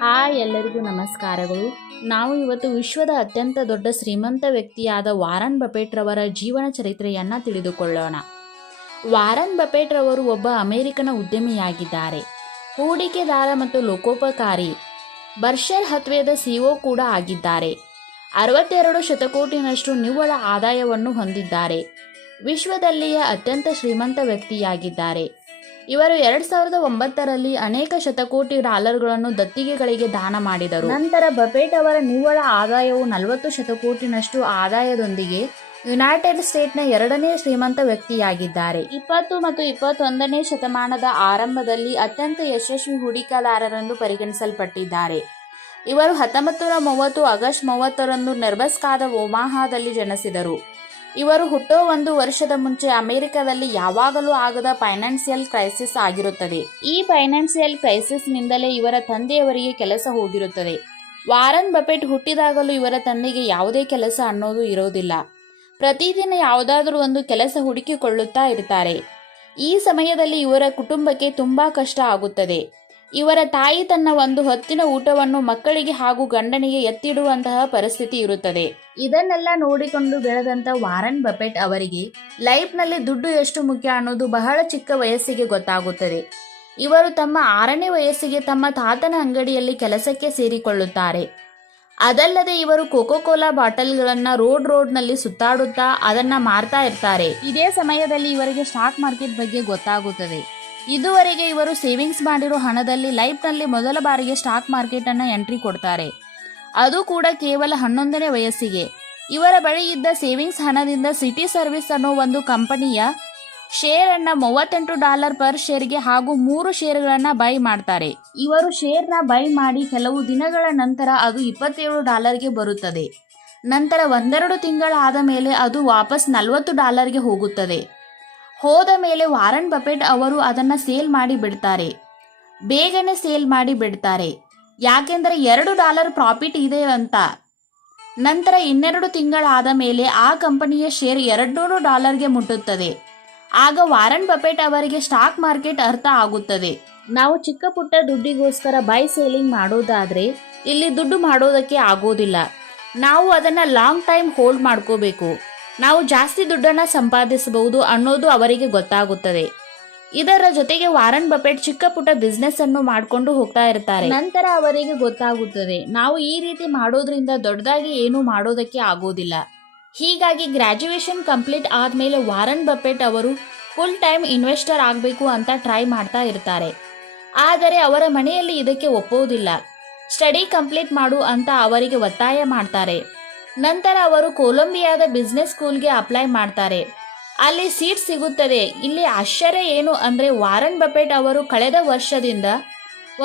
Hi ಎಲ್ಲರಿಗೂ ನಮಸ್ಕಾರಗಳು. ನಾವು ಇವತ್ತು ವಿಶ್ವದ ಅತ್ಯಂತ ದೊಡ್ಡ ಶ್ರೀಮಂತ ವ್ಯಕ್ತಿಯಾದ ವಾರನ್ ಬಪೇಟ್ರವರ ರವರ ಜೀವನ ಚರಿತ್ರೆಯನ್ನ ತಿಳಿದುಕೊಳ್ಳೋಣ. ವಾರನ್ ಬಪೇಟ್ರವರು ರವರು ಒಬ್ಬ ಅಮೆರಿಕನ ಉದ್ಯಮಿಯಾಗಿದ್ದಾರೆ. ಹೂಡಿಕೆದಾರ ಮತ್ತು ಲೋಕೋಪಕಾರಿ. ಬರ್ಷರ್ ಹತ್ವೆಯದ ಸಿಒ ಕೂಡ ಆಗಿದ್ದಾರೆ. ಅರವತ್ತೆರಡು ಶತಕೋಟಿನಷ್ಟು ನಿವ್ವಳ ಆದಾಯವನ್ನು ಹೊಂದಿದ್ದಾರೆ. ವಿಶ್ವದಲ್ಲಿಯೇ ಅತ್ಯಂತ ಶ್ರೀಮಂತ ವ್ಯಕ್ತಿಯಾಗಿದ್ದಾರೆ. ಇವರು ಎರಡ್ ಸಾವಿರದ ಒಂಬತ್ತರಲ್ಲಿ ಅನೇಕ ಶತಕೋಟಿ ಡಾಲರ್ಗಳನ್ನು ದತ್ತಿಗೆಗಳಿಗೆ ದಾನ ಮಾಡಿದರು. ನಂತರ ಬಫೆಟ್ ಅವರ ನಿವ್ವಳ ಆದಾಯವು ನಲವತ್ತು ಶತಕೋಟಿನಷ್ಟು ಆದಾಯದೊಂದಿಗೆ ಯುನೈಟೆಡ್ ಸ್ಟೇಟ್ನ ಎರಡನೇ ಶ್ರೀಮಂತ ವ್ಯಕ್ತಿಯಾಗಿದ್ದಾರೆ. ಇಪ್ಪತ್ತು ಮತ್ತು ಇಪ್ಪತ್ತೊಂದನೇ ಶತಮಾನದ ಆರಂಭದಲ್ಲಿ ಅತ್ಯಂತ ಯಶಸ್ವಿ ಹೂಡಿಕೆದಾರರೆಂದು ಪರಿಗಣಿಸಲ್ಪಟ್ಟಿದ್ದಾರೆ. ಇವರು ಹತ್ತೊಂಬತ್ತು ನೂರ ಮೂವತ್ತು ಆಗಸ್ಟ್ ಮೂವತ್ತರಂದು ನೆರ್ಬಸ್ಕಾದ ಒಮಾಹಾದಲ್ಲಿ ಜನಿಸಿದರು. ಇವರು ಹುಟ್ಟೋ ಒಂದು ವರ್ಷದ ಮುಂಚೆ ಅಮೆರಿಕದಲ್ಲಿ ಯಾವಾಗಲೂ ಆಗದ ಫೈನಾನ್ಸಿಯಲ್ ಕ್ರೈಸಿಸ್ ಆಗಿರುತ್ತದೆ. ಈ ಫೈನಾನ್ಸಿಯಲ್ ಕ್ರೈಸಿಸ್ನಿಂದಲೇ ಇವರ ತಂದೆಯವರಿಗೆ ಕೆಲಸ ಹೋಗಿರುತ್ತದೆ. ವಾರನ್ ಬಫೆಟ್ ಹುಟ್ಟಿದಾಗಲೂ ಇವರ ತಂದೆಗೆ ಯಾವುದೇ ಕೆಲಸ ಅನ್ನೋದು ಇರೋದಿಲ್ಲ. ಪ್ರತಿದಿನ ಯಾವುದಾದ್ರೂ ಒಂದು ಕೆಲಸ ಹುಡುಕಿಕೊಳ್ಳುತ್ತಾ ಇರ್ತಾರೆ. ಈ ಸಮಯದಲ್ಲಿ ಇವರ ಕುಟುಂಬಕ್ಕೆ ತುಂಬಾ ಕಷ್ಟ ಆಗುತ್ತದೆ. ಇವರ ತಾಯಿ ತನ್ನ ಒಂದು ಹೊತ್ತಿನ ಊಟವನ್ನು ಮಕ್ಕಳಿಗೆ ಹಾಗೂ ಗಂಡನಿಗೆ ಎತ್ತಿಡುವಂತಹ ಪರಿಸ್ಥಿತಿ ಇರುತ್ತದೆ. ಇದನ್ನೆಲ್ಲ ನೋಡಿಕೊಂಡು ಬೆಳೆದಂತ ವಾರನ್ ಬಪೆಟ್ ಅವರಿಗೆ ಲೈಫ್ನಲ್ಲಿ ದುಡ್ಡು ಎಷ್ಟು ಮುಖ್ಯ ಅನ್ನೋದು ಬಹಳ ಚಿಕ್ಕ ವಯಸ್ಸಿಗೆ ಗೊತ್ತಾಗುತ್ತದೆ. ಇವರು ತಮ್ಮ ಆರನೇ ವಯಸ್ಸಿಗೆ ತಮ್ಮ ತಾತನ ಅಂಗಡಿಯಲ್ಲಿ ಕೆಲಸಕ್ಕೆ ಸೇರಿಕೊಳ್ಳುತ್ತಾರೆ. ಅದಲ್ಲದೆ ಇವರು ಕೋಕೋ ಕೋಲಾ ಬಾಟಲ್ಗಳನ್ನು ರೋಡ್ ರೋಡ್ನಲ್ಲಿ ಸುತ್ತಾಡುತ್ತಾ ಅದನ್ನ ಮಾರ್ತಾ ಇರ್ತಾರೆ. ಇದೇ ಸಮಯದಲ್ಲಿ ಇವರಿಗೆ ಸ್ಟಾಕ್ ಮಾರ್ಕೆಟ್ ಬಗ್ಗೆ ಗೊತ್ತಾಗುತ್ತದೆ. ಇದುವರೆಗೆ ಇವರು ಸೇವಿಂಗ್ಸ್ ಮಾಡಿರೋ ಹಣದಲ್ಲಿ ಲೈಫ್ನಲ್ಲಿ ಮೊದಲ ಬಾರಿಗೆ ಸ್ಟಾಕ್ ಮಾರ್ಕೆಟ್ ಅನ್ನ ಎಂಟ್ರಿ ಕೊಡ್ತಾರೆ. ಅದು ಕೂಡ ಕೇವಲ ಹನ್ನೊಂದನೇ ವಯಸ್ಸಿಗೆ. ಇವರ ಬಳಿ ಇದ್ದ ಸೇವಿಂಗ್ಸ್ ಹಣದಿಂದ ಸಿಟಿ ಸರ್ವಿಸ್ ಅನ್ನೋ ಒಂದು ಕಂಪನಿಯ ಶೇರ್ ಅನ್ನ ಮೂವತ್ತೆಂಟು ಡಾಲರ್ ಪರ್ ಶೇರ್ಗೆ ಹಾಗೂ ಮೂರು ಶೇರ್ಗಳನ್ನ ಬೈ ಮಾಡ್ತಾರೆ. ಇವರು ಶೇರ್ನ ಬೈ ಮಾಡಿ ಕೆಲವು ದಿನಗಳ ನಂತರ ಅದು ಇಪ್ಪತ್ತೇಳು ಡಾಲರ್ಗೆ ಬರುತ್ತದೆ. ನಂತರ ಒಂದೆರಡು ತಿಂಗಳಾದ ಮೇಲೆ ಅದು ವಾಪಸ್ ನಲವತ್ತು ಡಾಲರ್ಗೆ ಹೋಗುತ್ತದೆ. ಹೋದ ಮೇಲೆ ವಾರನ್ ಬಫೆಟ್ ಅವರು ಅದನ್ನ ಸೇಲ್ ಮಾಡಿ ಬಿಡ್ತಾರೆ. ಬೇಗನೆ ಸೇಲ್ ಮಾಡಿ ಬಿಡ್ತಾರೆ. ಯಾಕೆಂದರೆ ಎರಡು ಡಾಲರ್ ಪ್ರಾಫಿಟ್ ಇದೆ ಅಂತ. ನಂತರ ಇನ್ನೆರಡು ತಿಂಗಳಾದ ಮೇಲೆ ಆ ಕಂಪನಿಯ ಶೇರ್ ಎರಡ್ನೂರು ಡಾಲರ್ಗೆ ಮುಟ್ಟುತ್ತದೆ. ಆಗ ವಾರನ್ ಬಫೆಟ್ ಅವರಿಗೆ ಸ್ಟಾಕ್ ಮಾರ್ಕೆಟ್ ಅರ್ಥ ಆಗುತ್ತದೆ. ನಾವು ಚಿಕ್ಕ ಪುಟ್ಟ ದುಡ್ಡಿಗೋಸ್ಕರ ಬೈ ಸೇಲಿಂಗ್ ಮಾಡೋದಾದ್ರೆ ಇಲ್ಲಿ ದುಡ್ಡು ಮಾಡೋದಕ್ಕೆ ಆಗೋದಿಲ್ಲ. ನಾವು ಅದನ್ನ ಲಾಂಗ್ ಟೈಮ್ ಹೋಲ್ಡ್ ಮಾಡ್ಕೋಬೇಕು. ನಾವು ಜಾಸ್ತಿ ದುಡ್ಡನ್ನ ಸಂಪಾದಿಸಬಹುದು ಅನ್ನೋದು ಅವರಿಗೆ ಗೊತ್ತಾಗುತ್ತದೆ. ಇದರ ಜೊತೆಗೆ ವಾರನ್ ಬಫೆಟ್ ಚಿಕ್ಕ ಪುಟ್ಟ ಬಿಸ್ನೆಸ್ ಅನ್ನು ಮಾಡಿಕೊಂಡು ಹೋಗ್ತಾ ಇರ್ತಾರೆ. ನಂತರ ಅವರಿಗೆ ಗೊತ್ತಾಗುತ್ತದೆ, ನಾವು ಈ ರೀತಿ ಮಾಡೋದ್ರಿಂದ ದೊಡ್ಡದಾಗಿ ಏನು ಮಾಡೋದಕ್ಕೆ ಆಗೋದಿಲ್ಲ. ಹೀಗಾಗಿ ಗ್ರಾಜ್ಯುಯೇಷನ್ ಕಂಪ್ಲೀಟ್ ಆದ್ಮೇಲೆ ವಾರನ್ ಬಫೆಟ್ ಅವರು ಫುಲ್ ಟೈಮ್ ಇನ್ವೆಸ್ಟರ್ ಆಗಬೇಕು ಅಂತ ಟ್ರೈ ಮಾಡ್ತಾ ಇರ್ತಾರೆ. ಆದರೆ ಅವರ ಮನೆಯಲ್ಲಿ ಇದಕ್ಕೆ ಒಪ್ಪೋದಿಲ್ಲ ಸ್ಟಡಿ ಕಂಪ್ಲೀಟ್ ಮಾಡು ಅಂತ ಅವರಿಗೆ ಒತ್ತಾಯ ಮಾಡ್ತಾರೆ. ನಂತರ ಅವರು ಕೊಲಂಬಿಯಾದ ಬಿಸ್ನೆಸ್ ಸ್ಕೂಲ್ಗೆ ಅಪ್ಲೈ ಮಾಡ್ತಾರೆ. ಅಲ್ಲಿ ಸೀಟ್ ಸಿಗುತ್ತದೆ. ಇಲ್ಲಿ ಆಶ್ಚರ್ಯ ಏನು ಅಂದ್ರೆ ವಾರನ್ ಬಫೆಟ್ ಅವರು ಕಳೆದ ವರ್ಷದಿಂದ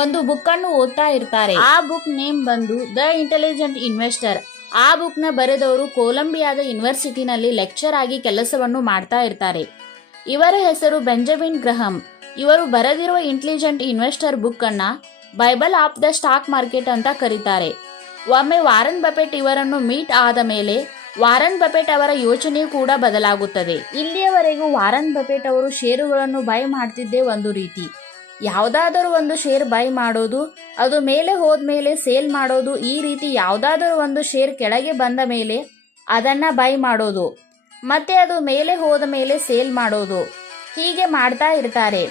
ಒಂದು ಬುಕ್ ಅನ್ನು ಓದ್ತಾ ಇರ್ತಾರೆ. ಆ ಬುಕ್ ನೇಮ್ ಬಂದು ದ ಇಂಟೆಲಿಜೆಂಟ್ ಇನ್ವೆಸ್ಟರ್ ಆ ಬುಕ್ನ ಬರೆದವರು ಕೊಲಂಬಿಯಾದ ಯೂನಿವರ್ಸಿಟಿನಲ್ಲಿ ಲೆಕ್ಚರ್ ಆಗಿ ಕೆಲಸವನ್ನು ಮಾಡ್ತಾ ಇರ್ತಾರೆ. ಇವರ ಹೆಸರು ಬೆಂಜಮಿನ್ ಗ್ರಹಂ ಇವರು ಬರೆದಿರುವ ಇಂಟೆಲಿಜೆಂಟ್ ಇನ್ವೆಸ್ಟರ್ ಬುಕ್ ಅನ್ನ Bible of the stock market ಅಂತ ಕರೀತಾರೆ. ಒಮ್ಮೆ ವಾರನ್ ಬಫೆಟ್ ಇವರನ್ನು ಮೀಟ್ ಆದ ಮೇಲೆ ವಾರನ್ ಬಫೆಟ್ ಅವರ ಯೋಚನೆಯೂ ಕೂಡ ಬದಲಾಗುತ್ತದೆ. ಇಲ್ಲಿಯವರೆಗೂ ವಾರನ್ ಬಫೆಟ್ ಅವರು ಷೇರುಗಳನ್ನು ಬೈ ಮಾಡ್ತಿದ್ದೇ ಒಂದು ರೀತಿ. ಯಾವುದಾದರೂ ಒಂದು ಶೇರ್ ಬೈ ಮಾಡೋದು, ಅದು ಮೇಲೆ ಹೋದ್ಮೇಲೆ ಸೇಲ್ ಮಾಡೋದು, ಈ ರೀತಿ ಯಾವುದಾದರೂ ಒಂದು ಶೇರ್ ಕೆಳಗೆ ಬಂದ ಮೇಲೆ ಅದನ್ನ ಬೈ ಮಾಡೋದು, ಮತ್ತೆ ಅದು ಮೇಲೆ ಹೋದ ಮೇಲೆ ಸೇಲ್ ಮಾಡೋದು, ಹೀಗೆ ಮಾಡ್ತಾ ಇರ್ತಾರೆ.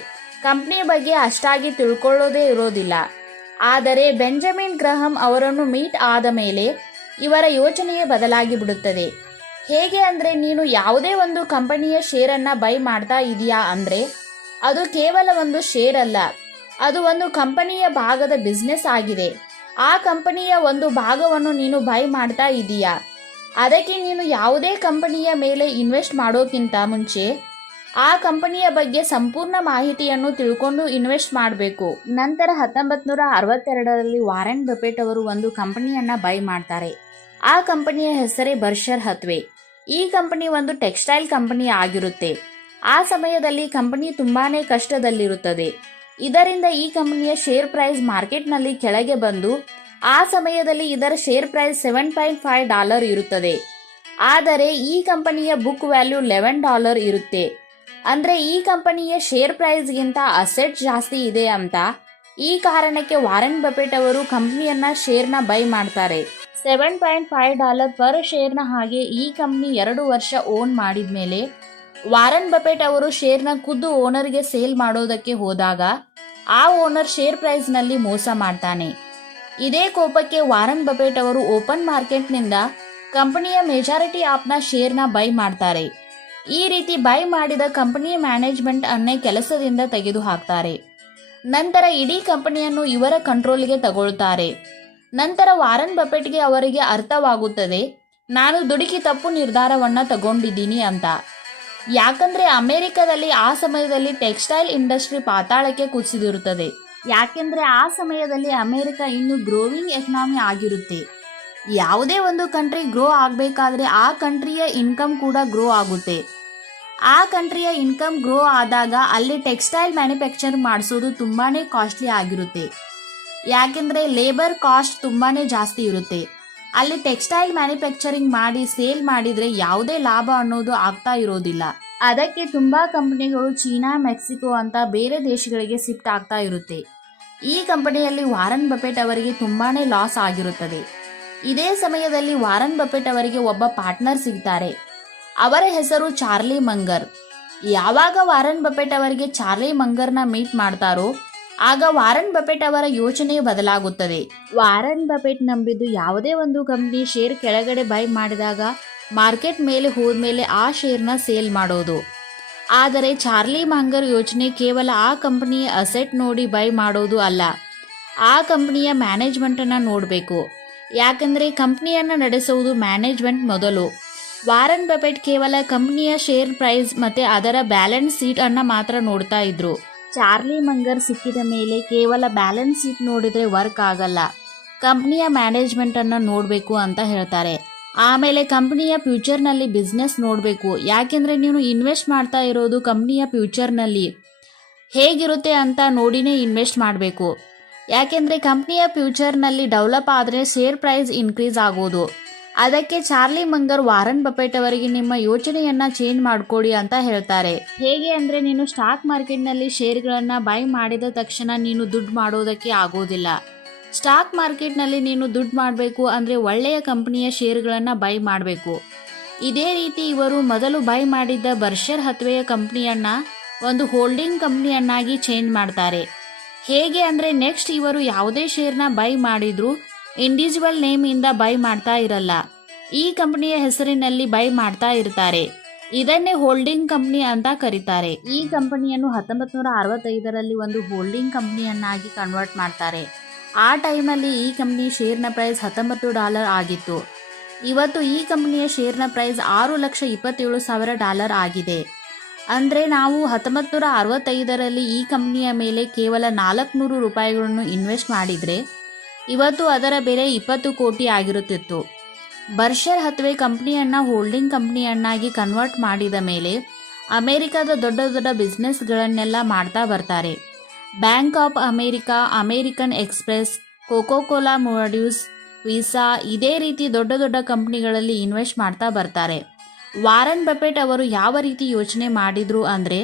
ಕಂಪ್ನಿಯ ಬಗ್ಗೆ ಅಷ್ಟಾಗಿ ತಿಳ್ಕೊಳ್ಳೋದೇ ಇರೋದಿಲ್ಲ. ಆದರೆ ಬೆಂಜಮಿನ್ ಗ್ರಹಂ ಅವರನ್ನು ಮೀಟ್ ಆದ ಮೇಲೆ ಇವರ ಯೋಚನೆಯೇ ಬದಲಾಗಿ ಬಿಡುತ್ತದೆ. ಹೇಗೆ ಅಂದರೆ ನೀನು ಯಾವುದೇ ಒಂದು ಕಂಪನಿಯ ಶೇರನ್ನು ಬೈ ಮಾಡ್ತಾ ಇದೀಯಾ ಅಂದರೆ ಅದು ಕೇವಲ ಒಂದು ಶೇರ್ ಅಲ್ಲ, ಅದು ಒಂದು ಕಂಪನಿಯ ಭಾಗದ ಬಿಸ್ನೆಸ್ ಆಗಿದೆ. ಆ ಕಂಪನಿಯ ಒಂದು ಭಾಗವನ್ನು ನೀನು ಬೈ ಮಾಡ್ತಾ ಇದೀಯಾ? ಅದಕ್ಕೆ ನೀನು ಯಾವುದೇ ಕಂಪನಿಯ ಮೇಲೆ ಇನ್ವೆಸ್ಟ್ ಮಾಡೋಕ್ಕಿಂತ ಮುಂಚೆ ಆ ಕಂಪನಿಯ ಬಗ್ಗೆ ಸಂಪೂರ್ಣ ಮಾಹಿತಿಯನ್ನು ತಿಳ್ಕೊಂಡು ಇನ್ವೆಸ್ಟ್ ಮಾಡಬೇಕು. ನಂತರ ಹತ್ತೊಂಬತ್ತು ನೂರ ಅರವತ್ತೆರಡರಲ್ಲಿ ವಾರೆನ್ ಬಫೆಟ್ ಅವರು ಒಂದು ಕಂಪನಿಯನ್ನ ಬೈ ಮಾಡ್ತಾರೆ. ಆ ಕಂಪನಿಯ ಹೆಸರೇ ಬರ್ಷರ್ ಹತ್ವೆ. ಈ ಕಂಪನಿ ಒಂದು ಟೆಕ್ಸ್ಟೈಲ್ ಕಂಪನಿ ಆಗಿರುತ್ತೆ. ಆ ಸಮಯದಲ್ಲಿ ಕಂಪನಿ ತುಂಬಾನೇ ಕಷ್ಟದಲ್ಲಿರುತ್ತದೆ. ಇದರಿಂದ ಈ ಕಂಪನಿಯ ಶೇರ್ ಪ್ರೈಸ್ ಮಾರ್ಕೆಟ್ನಲ್ಲಿ ಕೆಳಗೆ ಬಂದು, ಆ ಸಮಯದಲ್ಲಿ ಇದರ share price seven point five dollar ಇರುತ್ತದೆ. ಆದರೆ ಈ ಕಂಪನಿಯ ಬುಕ್ ವ್ಯಾಲ್ಯೂ ಲೆವೆನ್ ಡಾಲರ್ ಇರುತ್ತೆ. ಅಂದ್ರೆ ಈ ಕಂಪನಿಯ ಶೇರ್ ಪ್ರೈಸ್ಗಿಂತ ಅಸೆಟ್ ಜಾಸ್ತಿ ಇದೆ ಅಂತ. ಈ ಕಾರಣಕ್ಕೆ ವಾರನ್ ಬಫೆಟ್ ಅವರು ಕಂಪ್ನಿಯನ್ನ ಶೇರ್ನ ಬೈ ಮಾಡ್ತಾರೆ. Seven point five dollar per ಶೇರ್ನ ಹಾಗೆ ಈ ಕಂಪ್ನಿ ಎರಡು ವರ್ಷ ಓನ್ ಮಾಡಿದ ಮೇಲೆ ವಾರನ್ ಬಫೆಟ್ ಅವರು ಶೇರ್ನ ಖುದ್ದು ಓನರ್ಗೆ ಸೇಲ್ ಮಾಡೋದಕ್ಕೆ ಹೋದಾಗ ಆ ಓನರ್ ಶೇರ್ ಪ್ರೈಸ್ನಲ್ಲಿ ಮೋಸ ಮಾಡ್ತಾನೆ. ಇದೇ ಕೋಪಕ್ಕೆ ವಾರನ್ ಬಫೆಟ್ ಅವರು ಓಪನ್ ಮಾರ್ಕೆಟ್ನಿಂದ ಕಂಪನಿಯ ಮೆಜಾರಿಟಿ ಆಪ್ನ ಶೇರ್ನ ಬೈ ಮಾಡ್ತಾರೆ. ಈ ರೀತಿ ಬೈ ಮಾಡಿದ ಕಂಪನಿ ಮ್ಯಾನೇಜ್ಮೆಂಟ್ ಅನ್ನೇ ಕೆಲಸದಿಂದ ತೆಗೆದು ಹಾಕ್ತಾರೆ ನಂತರ ಇಡೀ ಕಂಪನಿಯನ್ನು ಇವರ ಕಂಟ್ರೋಲ್ಗೆ ತಗೊಳ್ತಾರೆ. ನಂತರ ವಾರನ್ ಬಫೆಟ್ಗೆ ಅವರಿಗೆ ಅರ್ಥವಾಗುತ್ತದೆ, ನಾನು ದುಡುಕಿ ತಪ್ಪು ನಿರ್ಧಾರವನ್ನು ತಗೊಂಡಿದ್ದೀನಿ ಅಂತ. ಯಾಕಂದ್ರೆ ಅಮೆರಿಕದಲ್ಲಿ ಆ ಸಮಯದಲ್ಲಿ ಟೆಕ್ಸ್ಟೈಲ್ ಇಂಡಸ್ಟ್ರಿ ಪಾತಾಳಕ್ಕೆ ಕುಸಿದಿರುತ್ತದೆ. ಯಾಕೆಂದ್ರೆ ಆ ಸಮಯದಲ್ಲಿ ಅಮೆರಿಕ ಇನ್ನು ಗ್ರೋವಿಂಗ್ ಎಕನಾಮಿ ಆಗಿರುತ್ತೆ. ಯಾವುದೇ ಒಂದು ಕಂಟ್ರಿ ಗ್ರೋ ಆಗಬೇಕಾದ್ರೆ ಆ ಕಂಟ್ರಿಯ ಇನ್ಕಮ್ ಕೂಡ ಗ್ರೋ ಆಗುತ್ತೆ. ಆ ಕಂಟ್ರಿಯ ಇನ್ಕಮ್ ಗ್ರೋ ಆದಾಗ ಅಲ್ಲಿ ಟೆಕ್ಸ್ಟೈಲ್ ಮ್ಯಾನುಫ್ಯಾಕ್ಚರ್ ಮಾಡಿಸೋದು ತುಂಬಾ ಕಾಸ್ಟ್ಲಿ ಆಗಿರುತ್ತೆ. ಯಾಕೆಂದರೆ ಲೇಬರ್ ಕಾಸ್ಟ್ ತುಂಬಾ ಜಾಸ್ತಿ ಇರುತ್ತೆ. ಅಲ್ಲಿ ಟೆಕ್ಸ್ಟೈಲ್ ಮ್ಯಾನುಫ್ಯಾಕ್ಚರಿಂಗ್ ಮಾಡಿ ಸೇಲ್ ಮಾಡಿದರೆ ಯಾವುದೇ ಲಾಭ ಅನ್ನೋದು ಆಗ್ತಾ ಇರೋದಿಲ್ಲ. ಅದಕ್ಕೆ ತುಂಬ ಕಂಪನಿಗಳು ಚೀನಾ, ಮೆಕ್ಸಿಕೋ ಅಂತ ಬೇರೆ ದೇಶಗಳಿಗೆ ಶಿಫ್ಟ್ ಆಗ್ತಾ ಇರುತ್ತೆ. ಈ ಕಂಪನಿಯಲ್ಲಿ ವಾರನ್ ಬಫೆಟ್ ಅವರಿಗೆ ತುಂಬಾ ಲಾಸ್ ಆಗಿರುತ್ತದೆ. ಇದೇ ಸಮಯದಲ್ಲಿ ವಾರನ್ ಬಫೆಟ್ ಅವರಿಗೆ ಒಬ್ಬ ಪಾರ್ಟ್ನರ್ ಸಿಗ್ತಾರೆ. ಅವರ ಹೆಸರು ಚಾರ್ಲಿ ಮಂಗರ್. ಯಾವಾಗ ವಾರನ್ ಬಫೆಟ್ ಅವರಿಗೆ ಚಾರ್ಲಿ ಮಂಗರ್ನ ಮೀಟ್ ಮಾಡ್ತಾರೋ, ಆಗ ವಾರನ್ ಬಫೆಟ್ ಅವರ ಯೋಚನೆ ಬದಲಾಗುತ್ತದೆ. ವಾರನ್ ಬಫೆಟ್ ನಂಬಿದ್ದು ಯಾವುದೇ ಒಂದು ಕಂಪ್ನಿ ಶೇರ್ ಕೆಳಗಡೆ ಬೈ ಮಾಡಿದಾಗ ಮಾರ್ಕೆಟ್ ಮೇಲೆ ಹೋದ್ಮೇಲೆ ಆ ಶೇರ್ನ ಸೇಲ್ ಮಾಡೋದು. ಆದರೆ ಚಾರ್ಲಿ ಮಂಗರ್ ಯೋಚನೆ ಕೇವಲ ಆ ಕಂಪನಿಯ ಅಸೆಟ್ ನೋಡಿ ಬೈ ಮಾಡೋದು ಅಲ್ಲ. ಆ ಕಂಪನಿಯ ಮ್ಯಾನೇಜ್ಮೆಂಟನ್ನು ನೋಡಬೇಕು. ಯಾಕಂದರೆ ಕಂಪ್ನಿಯನ್ನು ನಡೆಸುವುದು ಮ್ಯಾನೇಜ್ಮೆಂಟ್ ಮೊದಲು. ವಾರನ್ ಬಫೆಟ್ ಕೇವಲ ಕಂಪ್ನಿಯ ಶೇರ್ ಪ್ರೈಸ್ ಮತ್ತೆ ಅದರ ಬ್ಯಾಲೆನ್ಸ್ ಶೀಟ್ ಅನ್ನ ಮಾತ್ರ ನೋಡ್ತಾ ಇದ್ರು. ಚಾರ್ಲಿ ಮಂಗರ್ ಸಿಕ್ಕಿದ ಮೇಲೆ ಕೇವಲ ಬ್ಯಾಲೆನ್ಸ್ ಶೀಟ್ ನೋಡಿದ್ರೆ ವರ್ಕ್ ಆಗಲ್ಲ. ಕಂಪ್ನಿಯ ಮ್ಯಾನೇಜ್ಮೆಂಟ್ ಅನ್ನ ನೋಡಬೇಕು ಅಂತ ಹೇಳ್ತಾರೆ. ಆಮೇಲೆ ಕಂಪ್ನಿಯ ಫ್ಯೂಚರ್ನಲ್ಲಿ ಬಿಸ್ನೆಸ್ ನೋಡಬೇಕು. ಯಾಕೆಂದ್ರೆ ನೀನು ಇನ್ವೆಸ್ಟ್ ಮಾಡ್ತಾ ಇರೋದು ಕಂಪ್ನಿಯ ಫ್ಯೂಚರ್ನಲ್ಲಿ ಹೇಗಿರುತ್ತೆ ಅಂತ ನೋಡಿನೇ ಇನ್ವೆಸ್ಟ್ ಮಾಡಬೇಕು. ಯಾಕೆಂದ್ರೆ ಕಂಪ್ನಿಯ ಫ್ಯೂಚರ್ನಲ್ಲಿ ಡೆವಲಪ್ ಆದರೆ ಶೇರ್ ಪ್ರೈಸ್ ಇನ್ಕ್ರೀಸ್ ಆಗೋದು. ಅದಕ್ಕೆ ಚಾರ್ಲಿ ಮಂಗರ್, ವಾರನ್ ಬಫೆಟ್ ಅವರಿಗೆ ನಿಮ್ಮ ಯೋಚನೆಯನ್ನ ಚೇಂಜ್ ಮಾಡ್ಕೊಡಿ ಅಂತ ಹೇಳ್ತಾರೆ. ಹೇಗೆ ಅಂದ್ರೆ ನೀನು ಸ್ಟಾಕ್ ಮಾರ್ಕೆಟ್ನಲ್ಲಿ ಶೇರ್ಗಳನ್ನ ಬೈ ಮಾಡಿದ ತಕ್ಷಣ ನೀನು ದುಡ್ಡು ಮಾಡೋದಕ್ಕೆ ಆಗೋದಿಲ್ಲ. ಸ್ಟಾಕ್ ಮಾರ್ಕೆಟ್ನಲ್ಲಿ ನೀನು ದುಡ್ಡು ಮಾಡಬೇಕು ಅಂದ್ರೆ ಒಳ್ಳೆಯ ಕಂಪನಿಯ ಶೇರ್ಗಳನ್ನ ಬೈ ಮಾಡಬೇಕು. ಇದೇ ರೀತಿ ಇವರು ಮೊದಲು ಬೈ ಮಾಡಿದ್ದ ಬರ್ಷರ್ ಹತ್ವೆಯ ಕಂಪನಿಯನ್ನ ಒಂದು ಹೋಲ್ಡಿಂಗ್ ಕಂಪ್ನಿಯನ್ನಾಗಿ ಚೇಂಜ್ ಮಾಡ್ತಾರೆ. ಹೇಗೆ ಅಂದರೆ ನೆಕ್ಸ್ಟ್ ಇವರು ಯಾವುದೇ ಶೇರ್ನ ಬೈ ಮಾಡಿದ್ರು ಇಂಡಿವಿಜುವಲ್ ನೇಮ್ ಇಂದ ಬೈ ಮಾಡ್ತಾ ಇರಲ್ಲ. ಈ ಕಂಪನಿಯ ಹೆಸರಿನಲ್ಲಿ ಬೈ ಮಾಡ್ತಾ ಇರ್ತಾರೆ. ಇದನ್ನೇ ಹೋಲ್ಡಿಂಗ್ ಕಂಪನಿ ಅಂತ ಕರೀತಾರೆ. ಈ ಕಂಪನಿಯನ್ನು ಹತ್ತೊಂಬತ್ತು ನೂರ ಅರವತ್ತೈದರಲ್ಲಿ ಒಂದು ಹೋಲ್ಡಿಂಗ್ ಕಂಪನಿಯನ್ನಾಗಿ ಕನ್ವರ್ಟ್ ಮಾಡ್ತಾರೆ. ಆ ಟೈಮಲ್ಲಿ ಈ ಕಂಪನಿ ಶೇರ್ನ ಪ್ರೈಸ್ ಹತ್ತೊಂಬತ್ತು ಡಾಲರ್ ಆಗಿತ್ತು. ಇವತ್ತು ಈ ಕಂಪನಿಯ ಶೇರ್ನ ಪ್ರೈಸ್ ಆರು ಲಕ್ಷ ಇಪ್ಪತ್ತೇಳು ಸಾವಿರ ಡಾಲರ್ ಆಗಿದೆ. ಅಂದರೆ ನಾವು ಹತ್ತೊಂಬತ್ತು ನೂರ ಅರವತ್ತೈದರಲ್ಲಿ ಈ ಕಂಪ್ನಿಯ ಮೇಲೆ ಕೇವಲ ನಾಲ್ಕುನೂರು ರೂಪಾಯಿಗಳನ್ನು ಇನ್ವೆಸ್ಟ್ ಮಾಡಿದರೆ ಇವತ್ತು ಅದರ ಬೆಲೆ ಇಪ್ಪತ್ತು ಕೋಟಿ ಆಗಿರುತ್ತಿತ್ತು. ಬರ್ಷರ್ ಹತ್ವೆ ಕಂಪ್ನಿಯನ್ನ ಹೋಲ್ಡಿಂಗ್ ಕಂಪ್ನಿಯನ್ನಾಗಿ ಕನ್ವರ್ಟ್ ಮಾಡಿದ ಮೇಲೆ ಅಮೆರಿಕದ ದೊಡ್ಡ ದೊಡ್ಡ ಬಿಸ್ನೆಸ್ಗಳನ್ನೆಲ್ಲ ಮಾಡ್ತಾ ಬರ್ತಾರೆ. Bank of America, American Express, Coca Cola Moody's, Visa ಇದೇ ರೀತಿ ದೊಡ್ಡ ದೊಡ್ಡ ಕಂಪ್ನಿಗಳಲ್ಲಿ ಇನ್ವೆಸ್ಟ್ ಮಾಡ್ತಾ ಬರ್ತಾರೆ. ವಾರನ್ ಬಫೆಟ್ ಅವರು ಯಾವ ರೀತಿ ಯೋಚನೆ ಮಾಡಿದ್ರು ಅಂದರೆ,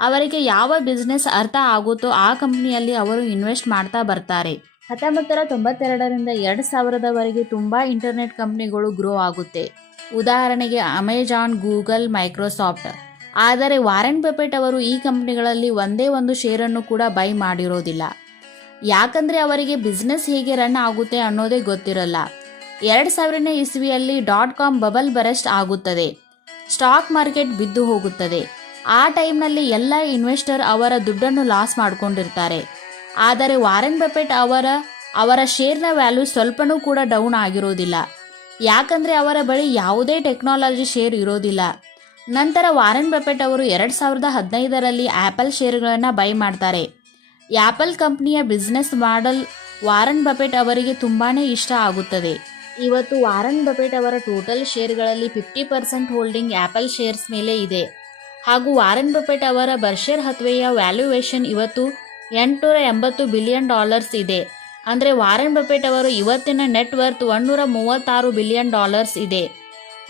ಅವರಿಗೆ ಯಾವ ಬಿಸ್ನೆಸ್ ಅರ್ಥ ಆಗುತ್ತೋ ಆ ಕಂಪ್ನಿಯಲ್ಲಿ ಅವರು ಇನ್ವೆಸ್ಟ್ ಮಾಡ್ತಾ ಬರ್ತಾರೆ. ಹತ್ತೊಂಬತ್ತರ ತೊಂಬತ್ತೆರಡರಿಂದ ಎರಡು ಸಾವಿರದವರೆಗೆ ತುಂಬ ಇಂಟರ್ನೆಟ್ ಕಂಪ್ನಿಗಳು ಗ್ರೋ ಆಗುತ್ತೆ. ಉದಾಹರಣೆಗೆ ಅಮೆಜಾನ್, ಗೂಗಲ್, ಮೈಕ್ರೋಸಾಫ್ಟ್. ಆದರೆ ವಾರನ್ ಬಫೆಟ್ ಅವರು ಈ ಕಂಪ್ನಿಗಳಲ್ಲಿ ಒಂದೇ ಒಂದು ಶೇರನ್ನು ಕೂಡ ಬೈ ಮಾಡಿರೋದಿಲ್ಲ. ಯಾಕಂದ್ರೆ ಅವರಿಗೆ ಬಿಸ್ನೆಸ್ ಹೇಗೆ ರನ್ ಆಗುತ್ತೆ ಅನ್ನೋದೇ ಗೊತ್ತಿರಲ್ಲ. ಎರಡು ಸಾವಿರನೇ ಇಸ್ವಿಯಲ್ಲಿ ಡಾಟ್ ಕಾಮ್ ಬಬಲ್ ಬರೆಸ್ಟ್ ಆಗುತ್ತದೆ. ಸ್ಟಾಕ್ ಮಾರ್ಕೆಟ್ ಬಿದ್ದು ಹೋಗುತ್ತದೆ. ಆ ಟೈಮ್ನಲ್ಲಿ ಎಲ್ಲ ಇನ್ವೆಸ್ಟರ್ ಅವರ ದುಡ್ಡನ್ನು ಲಾಸ್ ಮಾಡ್ಕೊಂಡಿರ್ತಾರೆ. ಆದರೆ ವಾರೆನ್ ಬಫೆಟ್ ಅವರ ಅವರ ಶೇರ್ನ ವ್ಯಾಲ್ಯೂ ಸ್ವಲ್ಪನೂ ಕೂಡ ಡೌನ್ ಆಗಿರೋದಿಲ್ಲ. ಯಾಕಂದರೆ ಅವರ ಬಳಿ ಯಾವುದೇ ಟೆಕ್ನಾಲಜಿ ಶೇರ್ ಇರೋದಿಲ್ಲ. ನಂತರ ವಾರೆನ್ ಬಫೆಟ್ ಅವರು ಎರಡು ಸಾವಿರದ ಹದಿನೈದರಲ್ಲಿ ಆ್ಯಪಲ್ ಶೇರ್ಗಳನ್ನು ಬೈ ಮಾಡ್ತಾರೆ. ಆ್ಯಪಲ್ ಕಂಪ್ನಿಯ ಬಿಸ್ನೆಸ್ ಮಾಡೆಲ್ ವಾರನ್ ಬಫೆಟ್ ಅವರಿಗೆ ತುಂಬಾ ಇಷ್ಟ ಆಗುತ್ತದೆ. ಇವತ್ತು ವಾರನ್ ಬಫೆಟ್ ಅವರ total ಶೇರ್ಗಳಲ್ಲಿ fifty percent holding Apple shares ಮೇಲೆ ಇದೆ. ಹಾಗೂ ವಾರನ್ ಬಫೆಟ್ ಅವರ ಬರ್ಷರ್ ಹತ್ವೆಯ ವ್ಯಾಲ್ಯೂಯೇಷನ್ ಇವತ್ತು ಎಂಟುನೂರ ಎಂಬತ್ತು ಬಿಲಿಯನ್ ಡಾಲರ್ಸ್ ಇದೆ. ಅಂದರೆ ವಾರನ್ ಬಫೆಟ್ ಅವರು ಇವತ್ತಿನ ನೆಟ್ವರ್ತ್ ಒನ್ನೂರ ಮೂವತ್ತಾರು ಬಿಲಿಯನ್ ಡಾಲರ್ಸ್ ಇದೆ.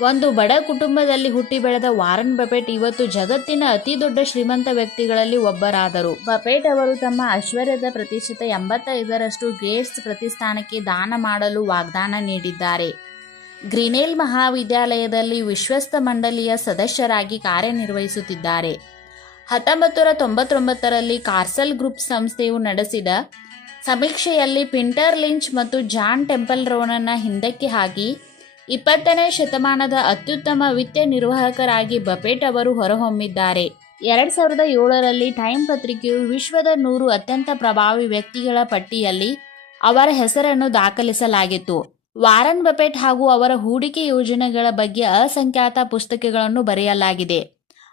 ಒಂದು ಬಡ ಕುಟುಂಬದಲ್ಲಿ ಹುಟ್ಟಿ ಬೆಳೆದ ವಾರನ್ ಬಪೇಟ್ ಇವತ್ತು ಜಗತ್ತಿನ ಅತಿ ದೊಡ್ಡ ಶ್ರೀಮಂತ ವ್ಯಕ್ತಿಗಳಲ್ಲಿ ಒಬ್ಬರಾದರು. ಬಪೇಟ್ ಅವರು ತಮ್ಮ ಐಶ್ವರ್ಯದ ಪ್ರತಿಶತ ಎಂಬತ್ತೈದರಷ್ಟು ಗೇಟ್ಸ್ ಪ್ರತಿಷ್ಠಾನಕ್ಕೆ ದಾನ ಮಾಡಲು ವಾಗ್ದಾನ ನೀಡಿದ್ದಾರೆ. ಗ್ರಿನೇಲ್ ಮಹಾವಿದ್ಯಾಲಯದಲ್ಲಿ ವಿಶ್ವಸ್ತ ಮಂಡಳಿಯ ಸದಸ್ಯರಾಗಿ ಕಾರ್ಯನಿರ್ವಹಿಸುತ್ತಿದ್ದಾರೆ. ಹತ್ತೊಂಬತ್ತು ನೂರ ತೊಂಬತ್ತೊಂಬತ್ತರಲ್ಲಿ ಕಾರ್ಸಲ್ ಗ್ರೂಪ್ ಸಂಸ್ಥೆಯು ನಡೆಸಿದ ಸಮೀಕ್ಷೆಯಲ್ಲಿ ಪಿಂಟರ್ ಲಿಂಚ್ ಮತ್ತು ಜಾನ್ ಟೆಂಪಲ್ ರೋನನ್ನ ಹಿಂದಕ್ಕೆ ಹಾಕಿ ಇಪ್ಪತ್ತನೇ ಶತಮಾನದ ಅತ್ಯುತ್ತಮ ವಿತ್ತ ನಿರ್ವಾಹಕರಾಗಿ ಬಪೇಟ್ ಅವರು ಹೊರಹೊಮ್ಮಿದ್ದಾರೆ. ಎರಡ್ ಸಾವಿರದ ಏಳರಲ್ಲಿ ಟೈಮ್ ಪತ್ರಿಕೆಯು ವಿಶ್ವದ ನೂರು ಅತ್ಯಂತ ಪ್ರಭಾವಿ ವ್ಯಕ್ತಿಗಳ ಪಟ್ಟಿಯಲ್ಲಿ ಅವರ ಹೆಸರನ್ನು ದಾಖಲಿಸಲಾಗಿತ್ತು. ವಾರನ್ ಬಪೇಟ್ ಹಾಗೂ ಅವರ ಹೂಡಿಕೆ ಯೋಜನೆಗಳ ಬಗ್ಗೆ ಅಸಂಖ್ಯಾತ ಪುಸ್ತಕಗಳನ್ನು ಬರೆಯಲಾಗಿದೆ.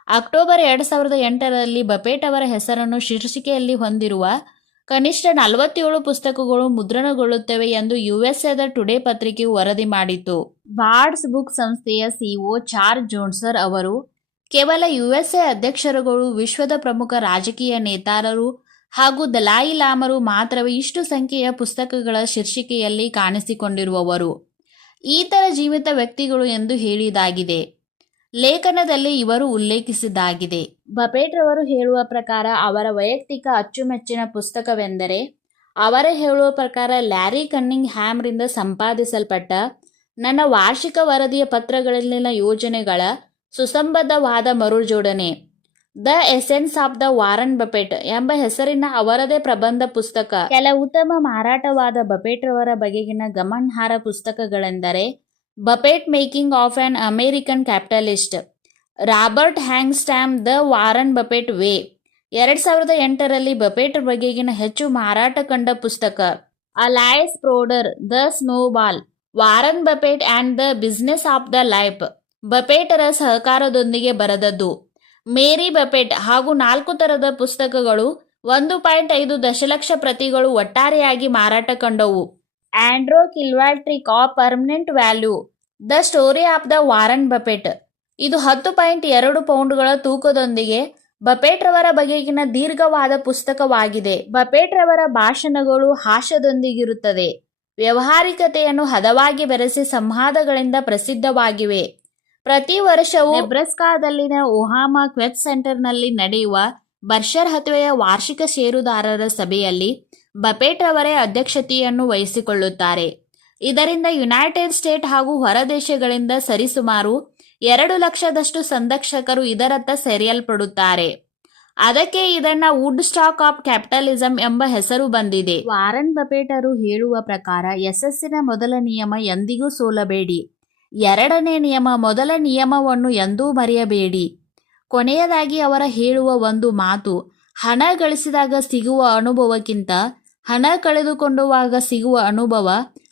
ಅಕ್ಟೋಬರ್ ಎರಡು ಸಾವಿರದ ಎಂಟರಲ್ಲಿ ಬಫೆಟ್ ಅವರ ಹೆಸರನ್ನು ಶೀರ್ಷಿಕೆಯಲ್ಲಿ ಹೊಂದಿರುವ ಕನಿಷ್ಠ ನಲವತ್ತೇಳು ಪುಸ್ತಕಗಳು ಮುದ್ರಣಗೊಳ್ಳುತ್ತವೆ ಎಂದು ಯುಎಸ್ಎದ ಟುಡೇ ಪತ್ರಿಕೆಯು ವರದಿ ಮಾಡಿತು ಬಾರ್ಡ್ಸ್ ಬುಕ್ ಸಂಸ್ಥೆಯ ಸಿಒ ಚಾರ್ ಜೋನ್ಸರ್ ಅವರು, ಕೇವಲ ಯುಎಸ್ಎ ಅಧ್ಯಕ್ಷರುಗಳು, ವಿಶ್ವದ ಪ್ರಮುಖ ರಾಜಕೀಯ ನೇತಾರರು ಹಾಗೂ ದಲಾಯಿ ಲಾಮರು ಮಾತ್ರವೇ ಇಷ್ಟು ಸಂಖ್ಯೆಯ ಪುಸ್ತಕಗಳ ಶೀರ್ಷಿಕೆಯಲ್ಲಿ ಕಾಣಿಸಿಕೊಂಡಿರುವವರು. ಈತರ ಜೀವಿತ ವ್ಯಕ್ತಿಗಳು ಎಂದು ಹೇಳಿದಾಗಿದೆ. ಲೇಖನದಲ್ಲಿ ಇವರು ಉಲ್ಲೇಖಿಸಿದ್ದಾಗಿದೆ. ಬಪೇಟ್ರವರು ರವರು ಹೇಳುವ ಪ್ರಕಾರ ಅವರ ವೈಯಕ್ತಿಕ ಅಚ್ಚುಮೆಚ್ಚಿನ ಪುಸ್ತಕವೆಂದರೆ, ಅವರ ಹೇಳುವ ಪ್ರಕಾರ ಲ್ಯಾರಿ ಕನ್ನಿಂಗ್ ಹ್ಯಾಮ್ರಿಂದ ಸಂಪಾದಿಸಲ್ಪಟ್ಟ ನನ್ನ ವಾರ್ಷಿಕ ವರದಿಯ ಪತ್ರಗಳಲ್ಲಿನ ಯೋಜನೆಗಳ ಸುಸಂಬದ್ಧವಾದ ಮರುಜೋಡಣೆ, the essence of the Warren Buffett ಎಂಬ ಹೆಸರಿನ ಅವರದೇ ಪ್ರಬಂಧ ಪುಸ್ತಕ. ಕೆಲ ಉತ್ತಮ ಮಾರಾಟವಾದ ಬಪೇಟ್ರವರ ರವರ ಬಗೆಗಿನ ಗಮನಾರ್ಹ ಪುಸ್ತಕಗಳೆಂದರೆ Buffett making of an American capitalist Robert Hagstrom the Warren Buffett way ಎರಡ್ ಸಾವಿರದ ಎಂಟರಲ್ಲಿ ಬಪೆಟ್ ಬಗೆಗಿನ ಹೆಚ್ಚು ಮಾರಾಟ ಕಂಡ ಪುಸ್ತಕ. Alice Schroeder the snowball Warren Buffett and the business of the life ಬಪೇಟರ ಸಹಕಾರದೊಂದಿಗೆ ಬರೆದದ್ದು. ಮೇರಿ ಬಪೆಟ್ ಹಾಗೂ ನಾಲ್ಕು ತರದ ಪುಸ್ತಕಗಳು ಒಂದು ಪಾಯಿಂಟ್ ಐದು ದಶಲಕ್ಷ ಪ್ರತಿಗಳು ಒಟ್ಟಾರೆಯಾಗಿ ಮಾರಾಟ ಕಂಡವು. Andrew Kilpatrick a permanent value the story of the Warren Buffett ಇದು ಹತ್ತು ಪಾಯಿಂಟ್ ಎರಡು ಪೌಂಡ್ಗಳ ತೂಕದೊಂದಿಗೆ ಬಫೆಟ್ ರವರ ಬಗೆಗಿನ ದೀರ್ಘವಾದ ಪುಸ್ತಕವಾಗಿದೆ. ಬಫೆಟ್ ರವರ ಭಾಷಣಗಳು ಹಾಸ್ಯದೊಂದಿಗಿರುತ್ತದೆ ವ್ಯವಹಾರಿಕತೆಯನ್ನು ಹದವಾಗಿ ಬೆರೆಸಿ ಸಂವಾದಗಳಿಂದ ಪ್ರಸಿದ್ಧವಾಗಿವೆ. ಪ್ರತಿ ವರ್ಷವೂ ನೆಬ್ರಸ್ಕಾದಲ್ಲಿನ ಒಹಾಮಾ ಕ್ವೆತ್ ಸೆಂಟರ್ನಲ್ಲಿ ನಡೆಯುವ ಬರ್ಷರ್ ಹತ್ವೆಯ ವಾರ್ಷಿಕ ಷೇರುದಾರರ ಸಭೆಯಲ್ಲಿ ಬಫೆಟ್ ಅವರೇ ಅಧ್ಯಕ್ಷತೆಯನ್ನು ವಹಿಸಿಕೊಳ್ಳುತ್ತಾರೆ. ಇದರಿಂದ ಯುನೈಟೆಡ್ ಸ್ಟೇಟ್ ಹಾಗೂ ಹೊರದೇಶಗಳಿಂದ ಸರಿಸುಮಾರು ಎರಡು ಲಕ್ಷದಷ್ಟು ಸಂದರ್ಶಕರು ಇದರತ್ತ ಸೆರೆಯಲ್ಪಡುತ್ತಾರೆ. ಅದಕ್ಕೆ ಇದನ್ನ ವುಡ್ ಸ್ಟಾಕ್ ಆಫ್ ಕ್ಯಾಪಿಟಲಿಸಂ ಎಂಬ ಹೆಸರು ಬಂದಿದೆ. ವಾರನ್ ಬಪೇಟರು ಹೇಳುವ ಪ್ರಕಾರ ಯಶಸ್ಸಿನ ಮೊದಲ ನಿಯಮ ಎಂದಿಗೂ ಸೋಲಬೇಡಿ. ಎರಡನೇ ನಿಯಮ ಮೊದಲ ನಿಯಮವನ್ನು ಎಂದೂ ಮರೆಯಬೇಡಿ. ಕೊನೆಯದಾಗಿ ಅವರ ಹೇಳುವ ಒಂದು ಮಾತು, ಹಣ ಗಳಿಸಿದಾಗ ಸಿಗುವ ಅನುಭವಕ್ಕಿಂತ ಹಣ ಕಳೆದುಕೊಂಡುವಾಗ ಸಿಗುವ ಅನುಭವ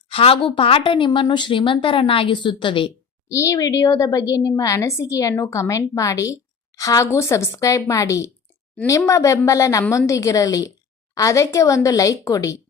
ಹಾಗೂ ಪಾಠ ನಿಮ್ಮನ್ನು ಶ್ರೀಮಂತರನ್ನಾಗಿಸುತ್ತದೆ. ಈ ವಿಡಿಯೋದ ಬಗ್ಗೆ ನಿಮ್ಮ ಅನಿಸಿಕೆಯನ್ನು ಕಮೆಂಟ್ ಮಾಡಿ ಹಾಗೂ ಸಬ್ಸ್ಕ್ರೈಬ್ ಮಾಡಿ. ನಿಮ್ಮ ಬೆಂಬಲ ನಮ್ಮೊಂದಿಗಿರಲಿ. ಅದಕ್ಕೆ ಒಂದು ಲೈಕ್ ಕೊಡಿ.